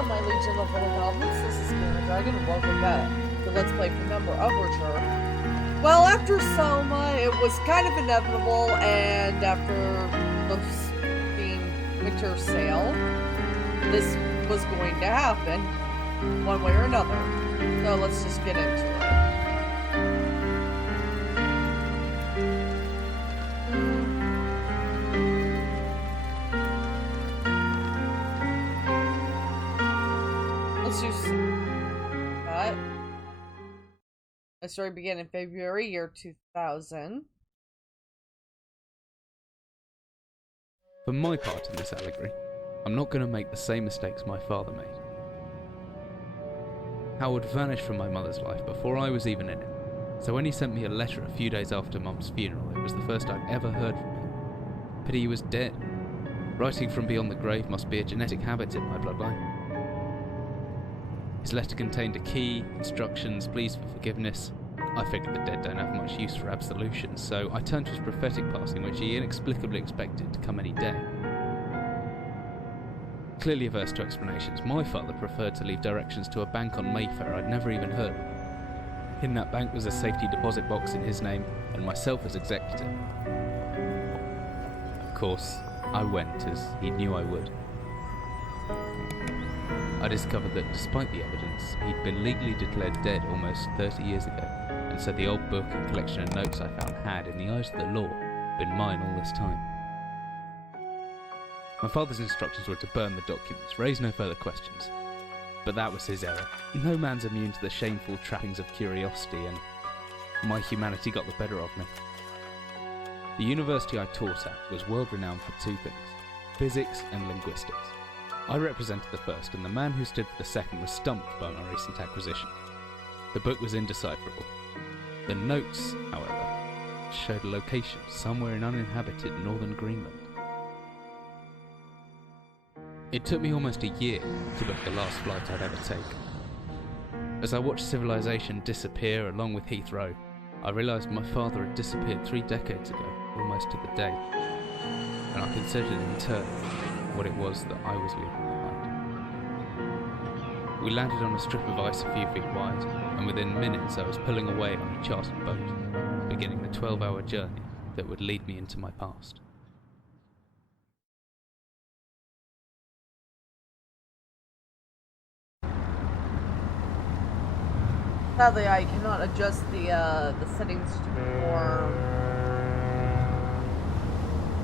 Hello, my legion of little goblins. This is Gamer Dragon, and welcome back to Let's Play Penumbra Overture. Well, after Soma, it was kind of inevitable, and after the winter sale, this was going to happen, one way or another. So let's just get into it. Let's use that. My story began in February, year 2000. For my part in this allegory, I'm not going to make the same mistakes my father made. Howard vanished from my mother's life before I was even in it, so when he sent me a letter a few days after Mum's funeral, it was the first I'd ever heard from him. Pity he was dead. Writing from beyond the grave must be a genetic habit in my bloodline. His letter contained a key, instructions, pleas for forgiveness. I figured the dead don't have much use for absolution, so I turned to his prophetic passing, which he inexplicably expected to come any day. Clearly averse to explanations, my father preferred to leave directions to a bank on Mayfair I'd never even heard of. In that bank was a safety deposit box in his name, and myself as executor. Of course, I went, as he knew I would. I discovered that despite the evidence, he'd been legally declared dead almost 30 years ago, and so the old book and collection of notes I found had, in the eyes of the law, been mine all this time. My father's instructions were to burn the documents, raise no further questions. But that was his error. No man's immune to the shameful trappings of curiosity, and my humanity got the better of me. The university I taught at was world-renowned for two things: physics and linguistics. I represented the first, and the man who stood for the second was stumped by my recent acquisition. The book was indecipherable. The notes, however, showed a location somewhere in uninhabited northern Greenland. It took me almost a year to book the last flight I'd ever taken. As I watched civilization disappear along with Heathrow, I realised my father had disappeared 3 decades ago, almost to the day, and I considered in turn what it was that I was leaving behind. We landed on a strip of ice a few feet wide, and within minutes I was pulling away on a chartered boat, beginning the 12-hour journey that would lead me into my past. Sadly, I cannot adjust the settings for.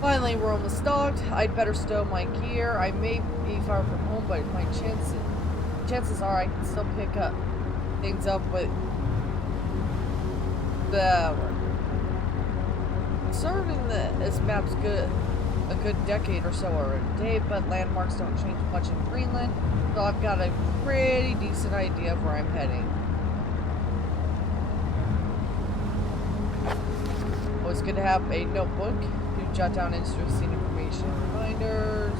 Finally, we're almost docked. I'd better stow my gear. I may be far from home, but my chances are I can still pick up things up with the. Serving this map's a good decade or so out of date, but landmarks don't change much in Greenland, so I've got a pretty decent idea of where I'm heading. Always good to have a notebook to jot down interesting information and reminders.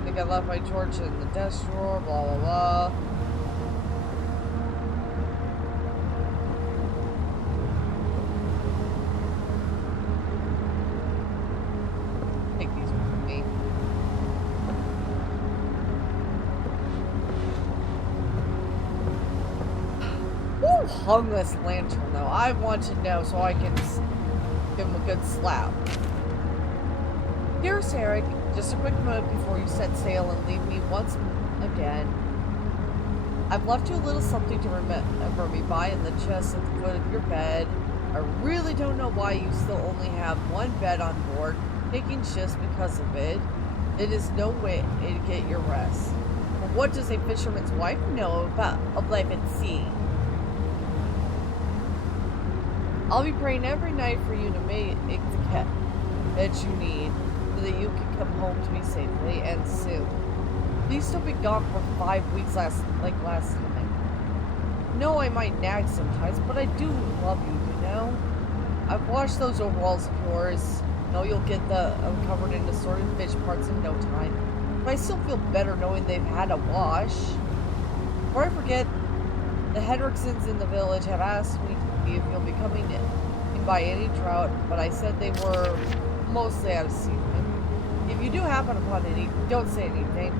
I think I left my torch in the desk drawer, blah blah blah. Take these with me. Who hung this lantern though? I want to know so I can give him a good slap. Dearest Eric, just a quick note before you set sail and leave me once again. I've left you a little something to remember me by in the chest at the foot of your bed. I really don't know why you still only have one bed on board, taking shifts because of it. It is no way to get your rest. But what does a fisherman's wife know about life at sea? I'll be praying every night for you to make the cat that you need so that you can come home to me safely and soon. Please don't be gone for 5 weeks like last time. No, I might nag sometimes, but I do love you, you know? I've washed those overalls of yours. Know you'll get them covered in assorted fish parts in no time. But I still feel better knowing they've had a wash. Before I forget, the Hedricksons in the village have asked me if you'll be coming in by any trout, but I said they were mostly out of season. If you do happen upon any, don't say anything.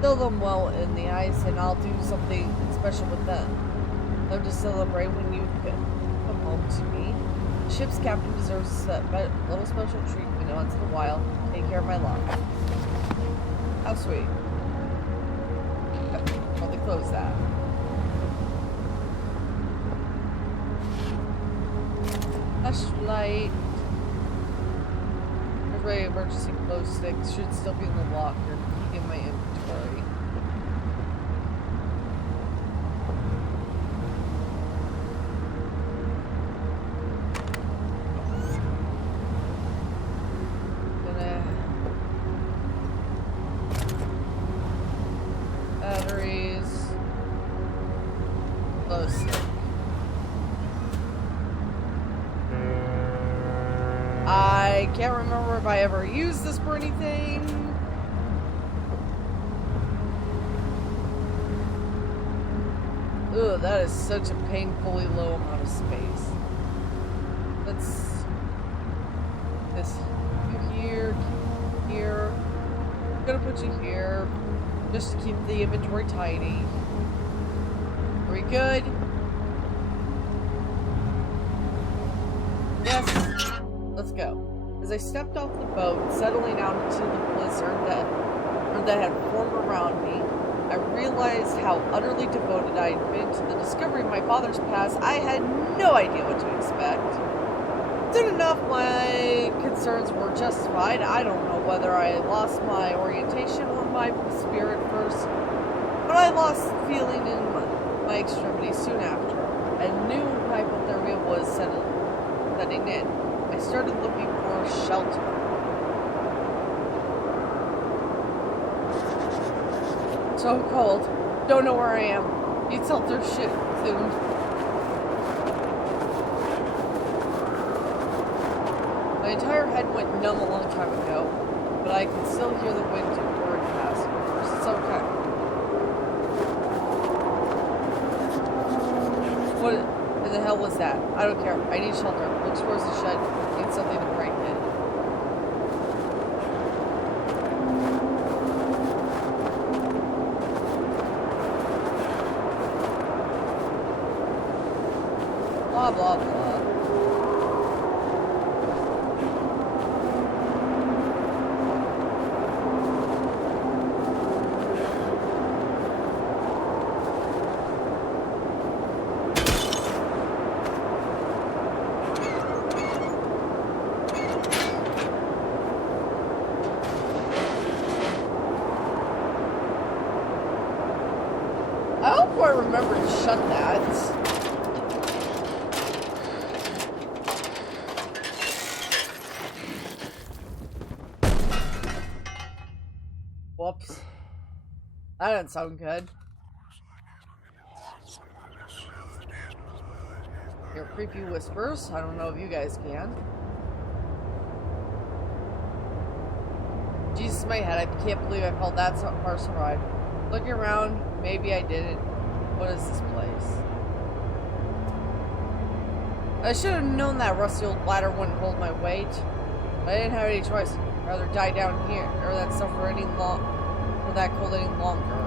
Fill them well in the ice, and I'll do something special with them. Love to celebrate when you come home to me. The ship's captain deserves a little special treatment once in a while. Take care of my log. How sweet. Probably close that. Flashlight. Every emergency glow stick should still be in the locker in my inventory. Batteries. Glow stick. I can't remember if I ever used this for anything. Ugh, that is such a painfully low amount of space. Let's... This here, here. I'm gonna put you here, just to keep the inventory tidy. Are we good? Yes. Let's go. As I stepped off the boat, settling out into the blizzard that had formed around me, I realized how utterly devoted I had been to the discovery of my father's past. I had no idea what to expect. Soon enough, my concerns were justified. I don't know whether I lost my orientation or my spirit first, but I lost feeling in my extremities soon after. A new hypothermia was setting in. I started looking for shelter. So cold. Don't know where I am. Need shelter shit soon. My entire head went numb a long time ago, but I can still hear the wind roaring past. It's okay. What in the hell was that? I don't care. I need shelter. Looks towards the shed. Need something to break in. Blah, blah, blah. I hope I remember to shut that. Whoops. That didn't sound good. Hear creepy whispers. I don't know if you guys can. Jesus, my head. I can't believe I felt that far so right. Looking around, maybe I didn't. What is this place? I should have known that rusty old ladder wouldn't hold my weight. But I didn't have any choice. I'd rather die down here, or that suffer for that cold any longer.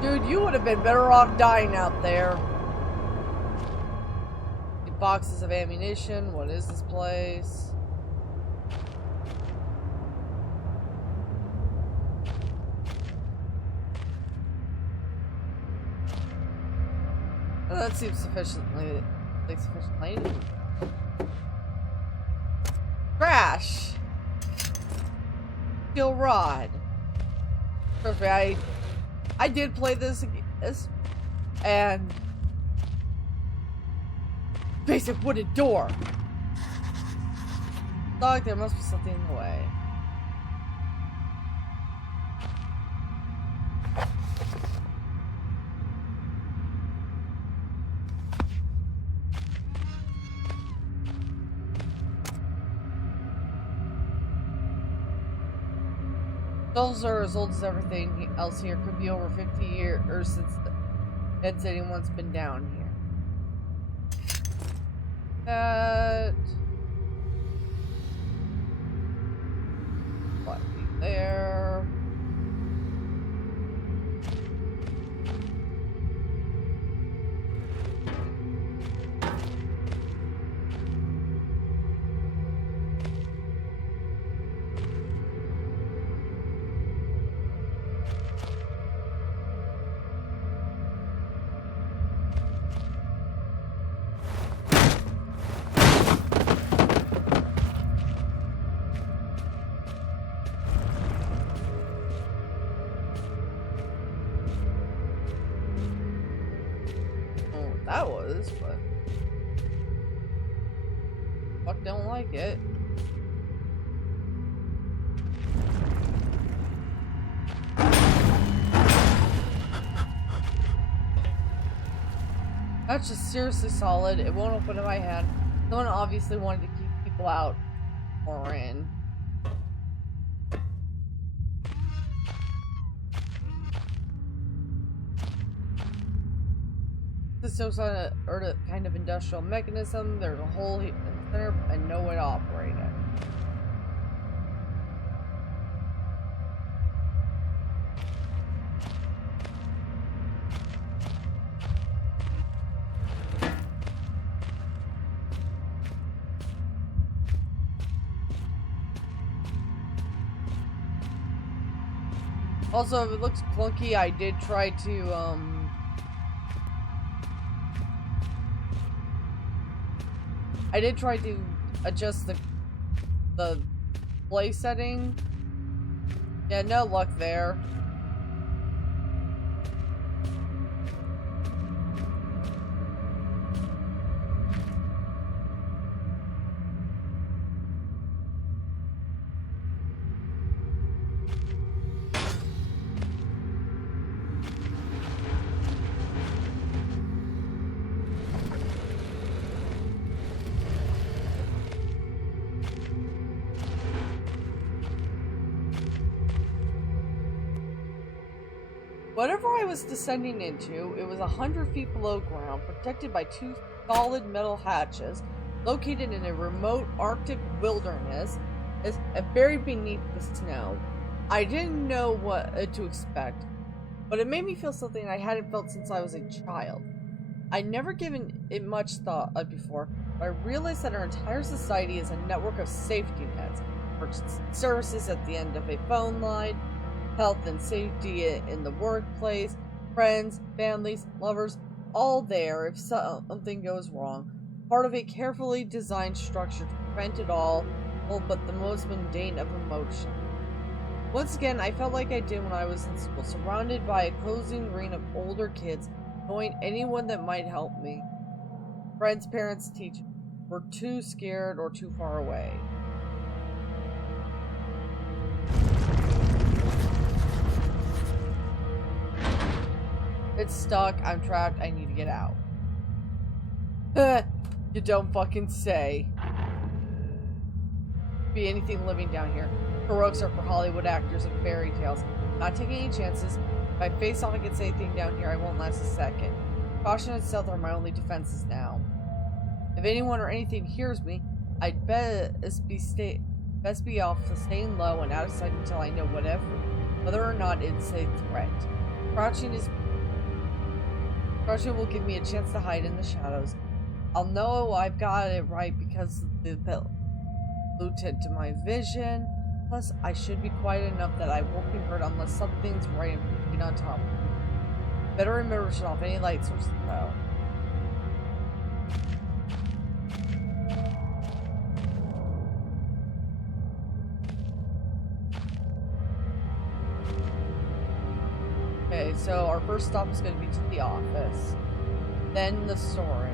Dude, you would have been better off dying out there. Boxes of ammunition. What is this place? Oh, that seems sufficiently Crash! Steel rod. Trust me, I did play this and basic wooden door. It's not like there must be something in the way. Those are as old as everything else here. Could be over 50 years since anyone's been down here. That there. is, but fuck don't like it. That's just seriously solid. It won't open in my hand. Someone obviously wanted to keep people out or in. This is some kind of industrial mechanism. There's a hole in the center and no way to operate it. Also, if it looks clunky, I did try to, adjust the play setting. Yeah, no luck there. Whatever I was descending into, it was 100 feet below ground, protected by 2 solid metal hatches, located in a remote Arctic wilderness, buried beneath the snow. I didn't know what to expect, but it made me feel something I hadn't felt since I was a child. I'd never given it much thought before, but I realized that our entire society is a network of safety nets, emergency services at the end of a phone line, health and safety in the workplace, friends, families, lovers, all there if something goes wrong. Part of a carefully designed structure to prevent it all but the most mundane of emotion. Once again, I felt like I did when I was in school, surrounded by a closing ring of older kids, knowing anyone that might help me. Friends, parents, teachers were too scared or too far away. It's stuck. I'm trapped. I need to get out. You don't fucking say. Be anything living down here. Heroics are for Hollywood actors and fairy tales. Not taking any chances. If I face off against anything down here, I won't last a second. Caution and stealth are my only defenses now. If anyone or anything hears me, I'd best be off staying low and out of sight until I know whether or not it's a threat. Crouching will give me a chance to hide in the shadows. I'll know I've got it right because the lieutenant to my vision. Plus, I should be quiet enough that I won't be heard unless something's right on top of me. Better remember to shut off any light sources though. Okay, so our first stop is going to be to the office. Then the storage.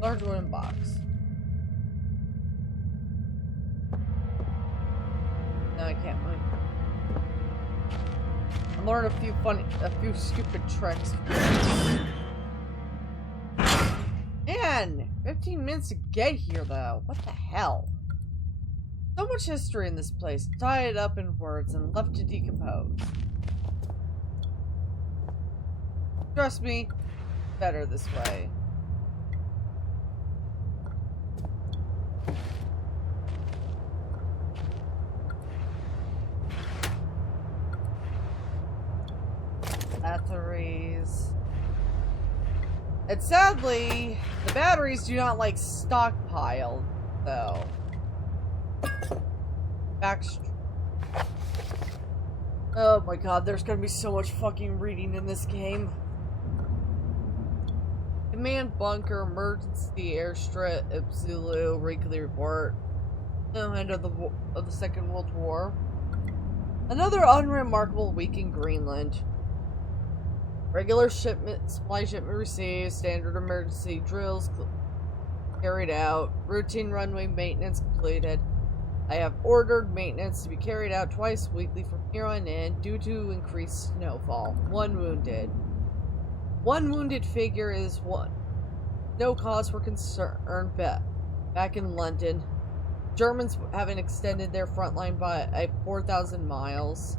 Large wooden box. No, I can't move. I learned a few stupid tricks. Man, 15 minutes to get here though. What the hell? So much history in this place, tied up in words and left to decompose. Trust me, better this way. Batteries. And sadly, the batteries do not like stockpile, though. Oh my god, there's gonna be so much fucking reading in this game. Command bunker, emergency airstrip, Zulu, weekly report. End of the Second World War. Another unremarkable week in Greenland. Regular supply shipment received, standard emergency drills carried out, routine runway maintenance completed. I have ordered maintenance to be carried out twice weekly from here on in due to increased snowfall. 1 wounded. 1 wounded figure is 1. No cause for concern back in London. Germans haven't extended their front line by 4,000 miles.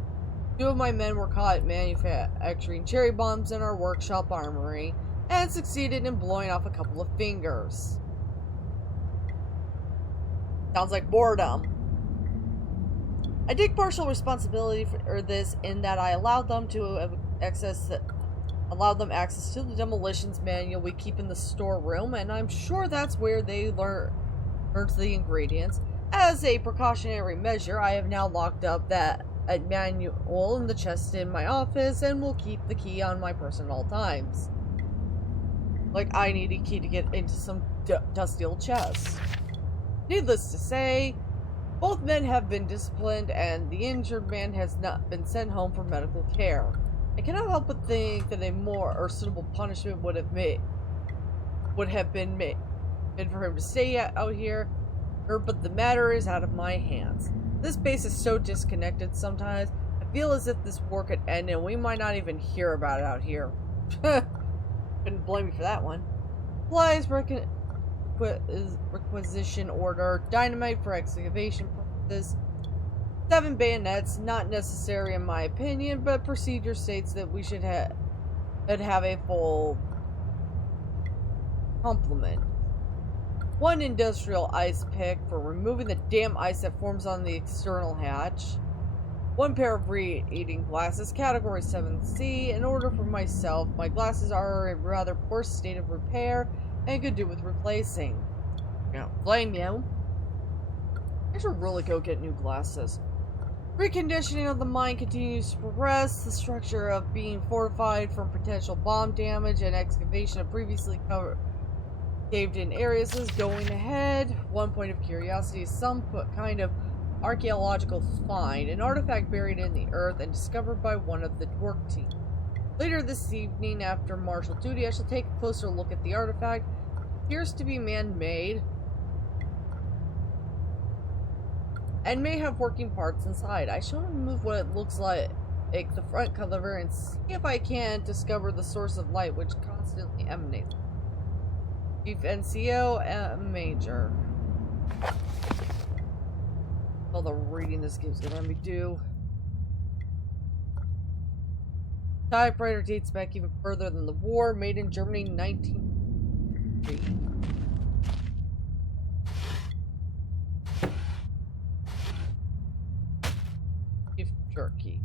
2 of my men were caught manufacturing cherry bombs in our workshop armory and succeeded in blowing off a couple of fingers. Sounds like boredom. I take partial responsibility for this in that I allowed them access to the demolitions manual we keep in the storeroom, and I'm sure that's where they learned the ingredients. As a precautionary measure, I have now locked up that manual in the chest in my office and will keep the key on my person at all times. Like I need a key to get into some dusty old chests. Needless to say, both men have been disciplined and the injured man has not been sent home for medical care. I cannot help but think that a more suitable punishment would have been for him to stay out here, but the matter is out of my hands. This base is so disconnected sometimes, I feel as if this war could end and we might not even hear about it out here. Couldn't blame me for that one. Supplies requisition order, dynamite for excavation purposes, 7 bayonets, not necessary in my opinion, but procedure states that we should have a full complement. 1 industrial ice pick for removing the damn ice that forms on the external hatch. 1 pair of reading glasses, category 7C, in order for myself. My glasses are in rather poor state of repair and could do with replacing. Don't blame you. I should really go get new glasses. Reconditioning of the mine continues to progress. The structure of being fortified from potential bomb damage and excavation of previously caved-in areas is going ahead. 1 point of curiosity is some kind of archaeological find, an artifact buried in the earth and discovered by one of the work team. Later this evening, after martial duty, I shall take a closer look at the artifact. It appears to be man-made and may have working parts inside. I shall remove what it looks like the front cover and see if I can discover the source of light which constantly emanates. Chief NCO Major. All the reading this game's gonna let me do. Typewriter dates back even further than the war. Made in Germany, 1903. Beef jerky.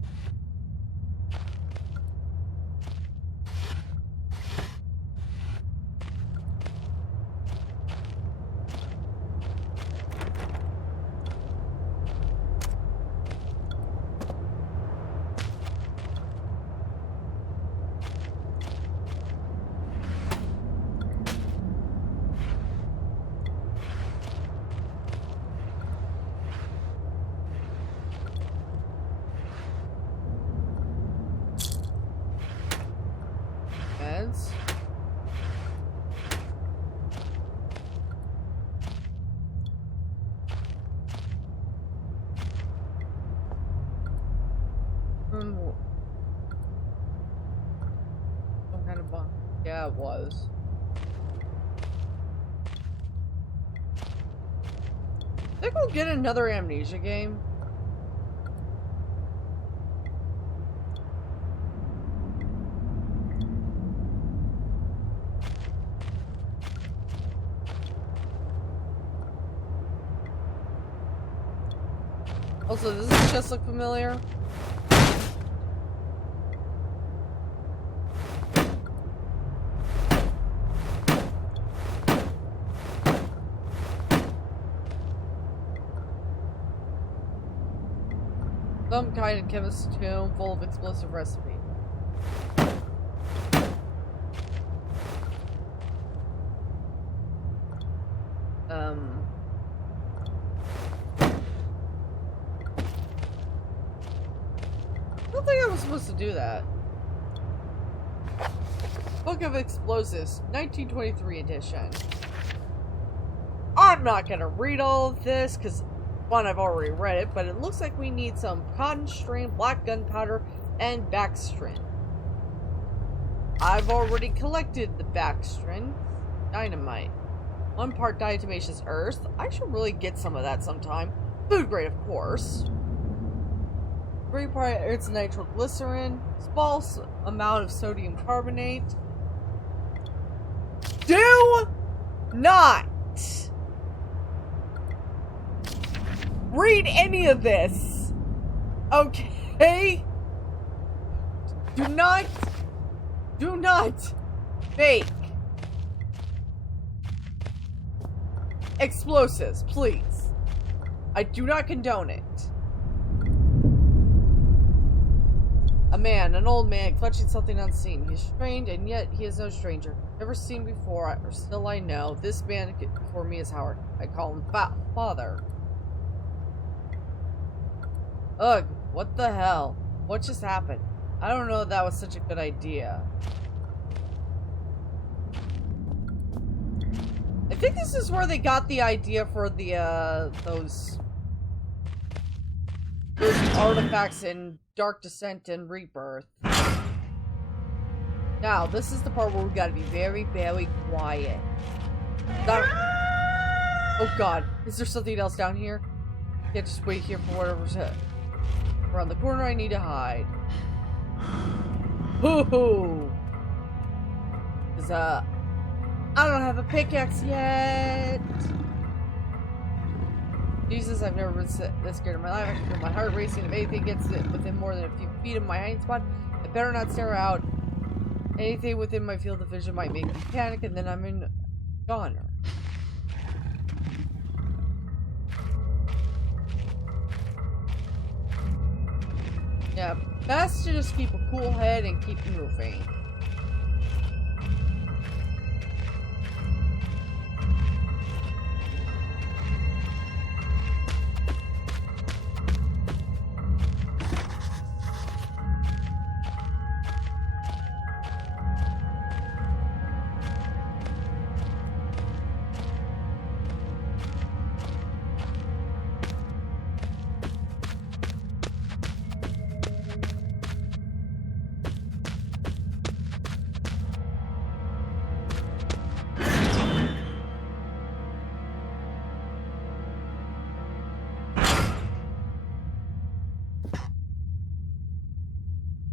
Meds. Some kind of bomb. Yeah, it was. I think we'll get another Amnesia game. Also, does this just look familiar? Some kind of chemist's tomb full of explosive recipe. I don't think I was supposed to do that. Book of Explosives, 1923 edition. I'm not gonna read all of this, because, one, I've already read it, but it looks like we need some cotton string, black gunpowder, and backstring. I've already collected the backstring. Dynamite. 1 part diatomaceous earth. I should really get some of that sometime. Food grade, of course. 3 parts nitroglycerin. Small amount of sodium carbonate. Do not read any of this. Okay? Do not fake explosives, please. I do not condone it. An old man, clutching something unseen. He's strange, and yet he is no stranger. Never seen before, or still I know. This man before me is Howard. I call him Father. Ugh, what the hell? What just happened? I don't know if that was such a good idea. I think this is where they got the idea for the, those artifacts in Dark Descent and Rebirth. Now, this is the part where we gotta be very, very quiet. Oh god, is there something else down here? Can't just wait here for whatever's around the corner. I need to hide. Hoo-hoo! Cause, I don't have a pickaxe yet! Jesus, I've never been this scared in my life. I can feel my heart racing. If anything gets within more than a few feet of my hiding spot, I better not stare out. Anything within my field of vision might make me panic, and then I'm in goner. Yeah, best to just keep a cool head and keep moving.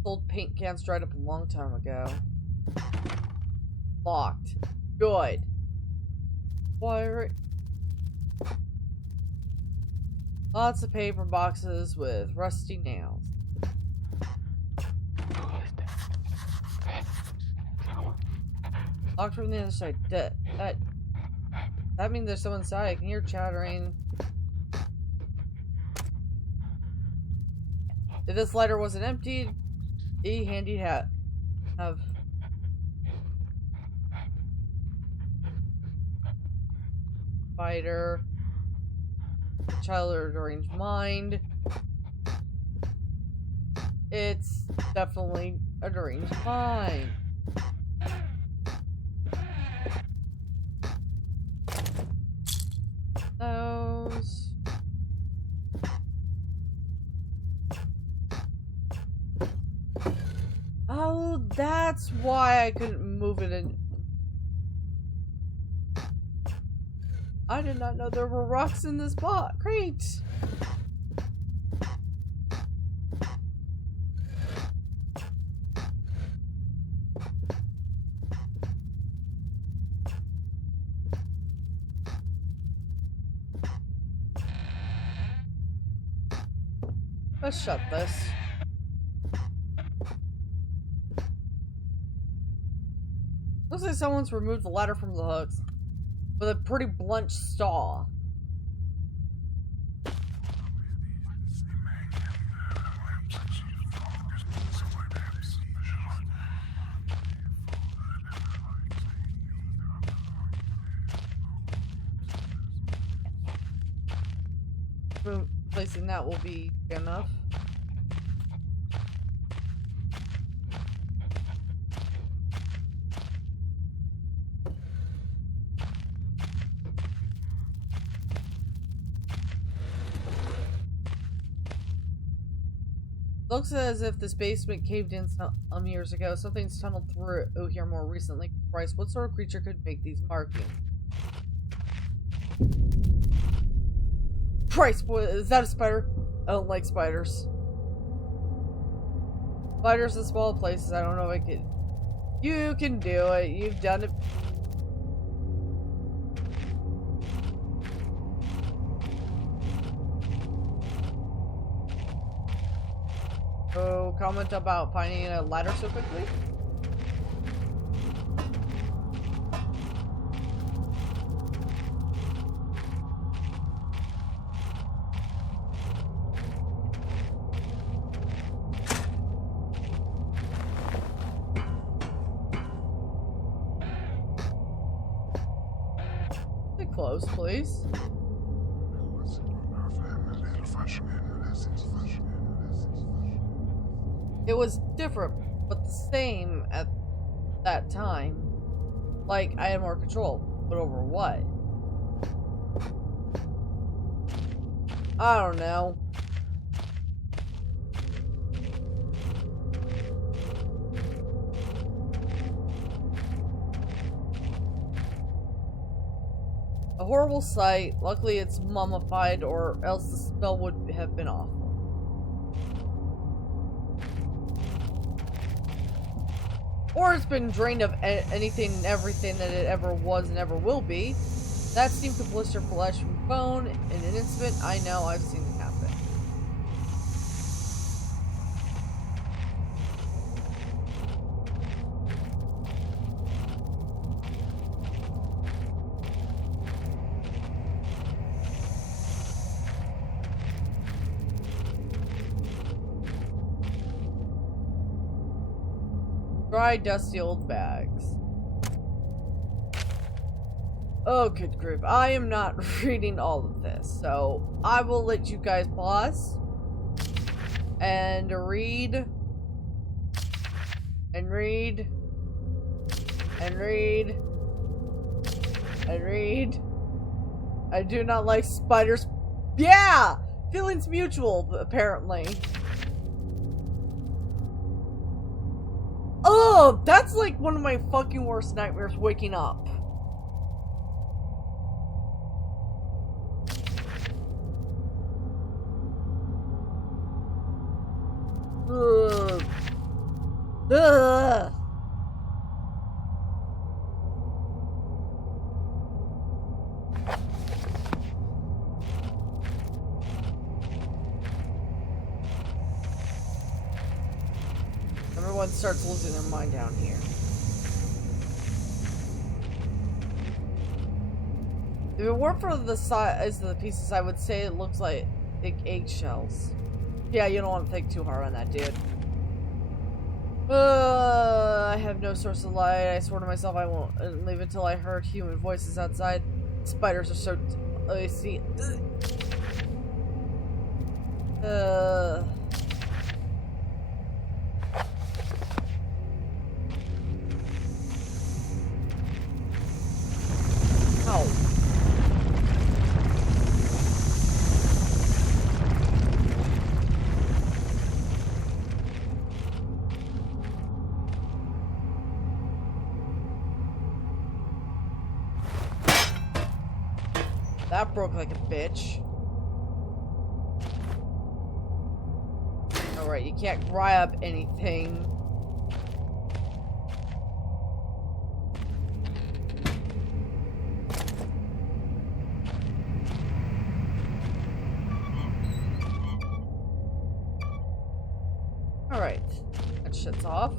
Old paint cans dried up a long time ago. Locked. Good. Why? Lots of paper boxes with rusty nails. Locked from the other side. That means there's someone inside. I can hear chattering. If this lighter wasn't emptied, a handy hat. Have fighter. Child or deranged mind. It's definitely a deranged mind. Those. Oh, that's why I couldn't move it in. I did not know there were rocks in this spot. Great. Let's shut this. Looks like someone's removed the ladder from the hooks with a pretty blunt saw. Placing that will be enough. Looks as if this basement caved in some years ago. Something's tunneled through here more recently. Christ, what sort of creature could make these markings? Christ, boy, is that a spider? I don't like spiders. Spiders in small places, I don't know if I could. You can do it. You've done it. Oh, comment about finding a ladder so quickly? Stay close, please. It was different, but the same at that time. Like, I had more control, but over what? I don't know. A horrible sight. Luckily it's mummified, or else the spell would have been off. Or it's been drained of anything and everything that it ever was and ever will be. That seemed to blister flesh from bone in an instant. I know, I've seen it happen. Dry, dusty old bags. Oh, good group. I am not reading all of this, so I will let you guys pause and read and read and read and read. I do not like spiders. Yeah! Feelings mutual, apparently. Oh, that's like one of my fucking worst nightmares, waking up. Ugh. Ugh. Everyone starts losing their mind down here. If it weren't for the size of the pieces, I would say it looks like eggshells. Yeah, you don't want to think too hard on that, dude. I have no source of light. I swore to myself I won't leave until I heard human voices outside. Spiders are so... I see... Oh. That broke like a bitch. Alright, you can't grab anything. Alright, that shit's off.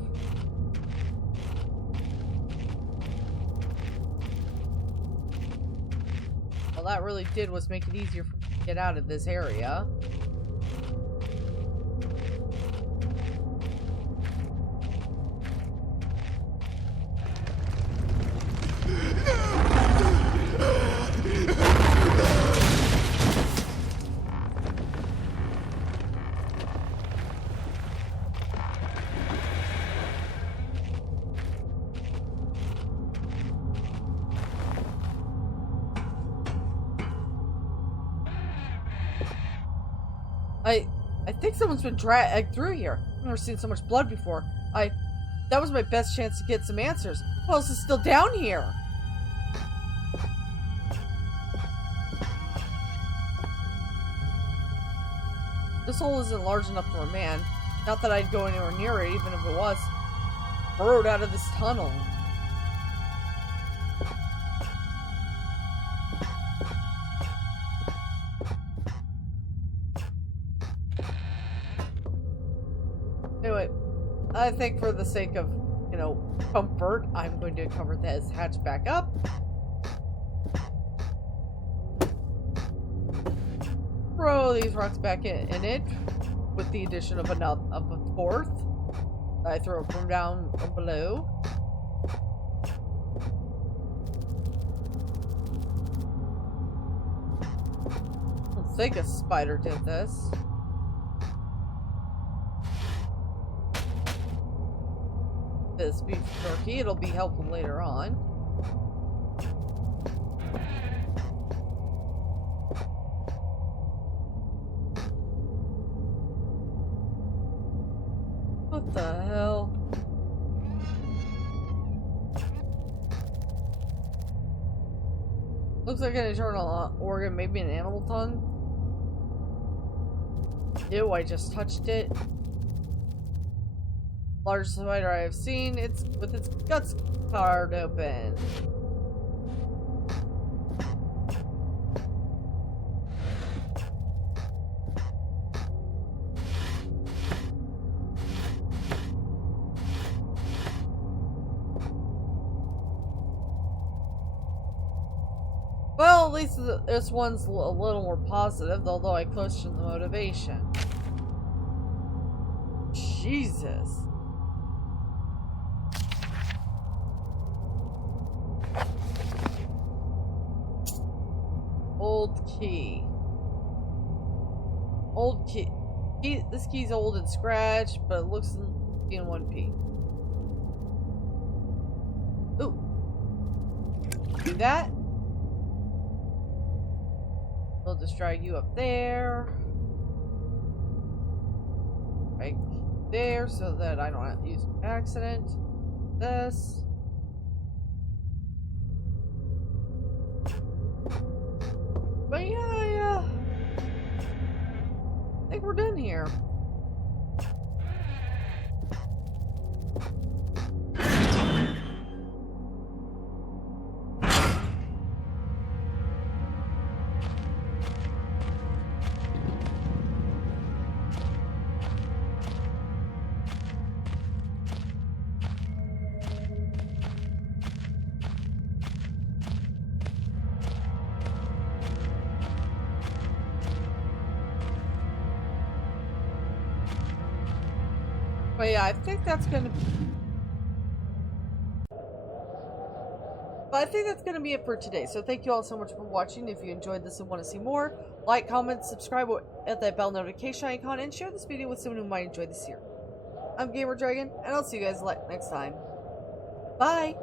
All that really did was make it easier for me to get out of this area. I think someone's been dragged through here. I've never seen so much blood before. That was my best chance to get some answers. Who else is still down here? This hole isn't large enough for a man. Not that I'd go anywhere near it, even if it was. Burrowed out of this tunnel. Anyway, I think for the sake of, you know, comfort, I'm going to cover this hatch back up. Throw these rocks back in it, with the addition of a fourth. I throw it from down below. I don't think a spider did this. This beef jerky, it'll be helpful later on. What the hell? Looks like an internal organ, maybe an animal tongue. Ew, I just touched it. Largest spider I have seen. It's with its guts carved open. Well, at least this one's a little more positive, although I question the motivation. Jesus. Old key. Old key. This key's old and scratched, but it looks in one piece. Ooh. Do that. We'll just drag you up there. Right there, so that I don't have to use an accident. This. But yeah, I think we're done here. But yeah, I think that's gonna be it for today. So thank you all so much for watching. If you enjoyed this and want to see more, like, comment, subscribe, hit that bell notification icon, and share this video with someone who might enjoy this here. I'm Gamer Dragon, and I'll see you guys next time. Bye!